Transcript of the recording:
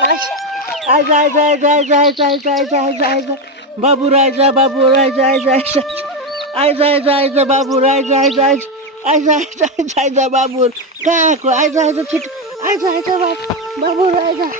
I जाय जाय जाय जाय जाय जाय जाय जाय जाय बाबूराय जा बाबूराय जाय जाय जाय आय जाय जाय जा बाबूराय जाय जाय आय जाय जाय जाय जा बाबूर काय आय जाय जा ठीक आय जाय जा बाबूराय जा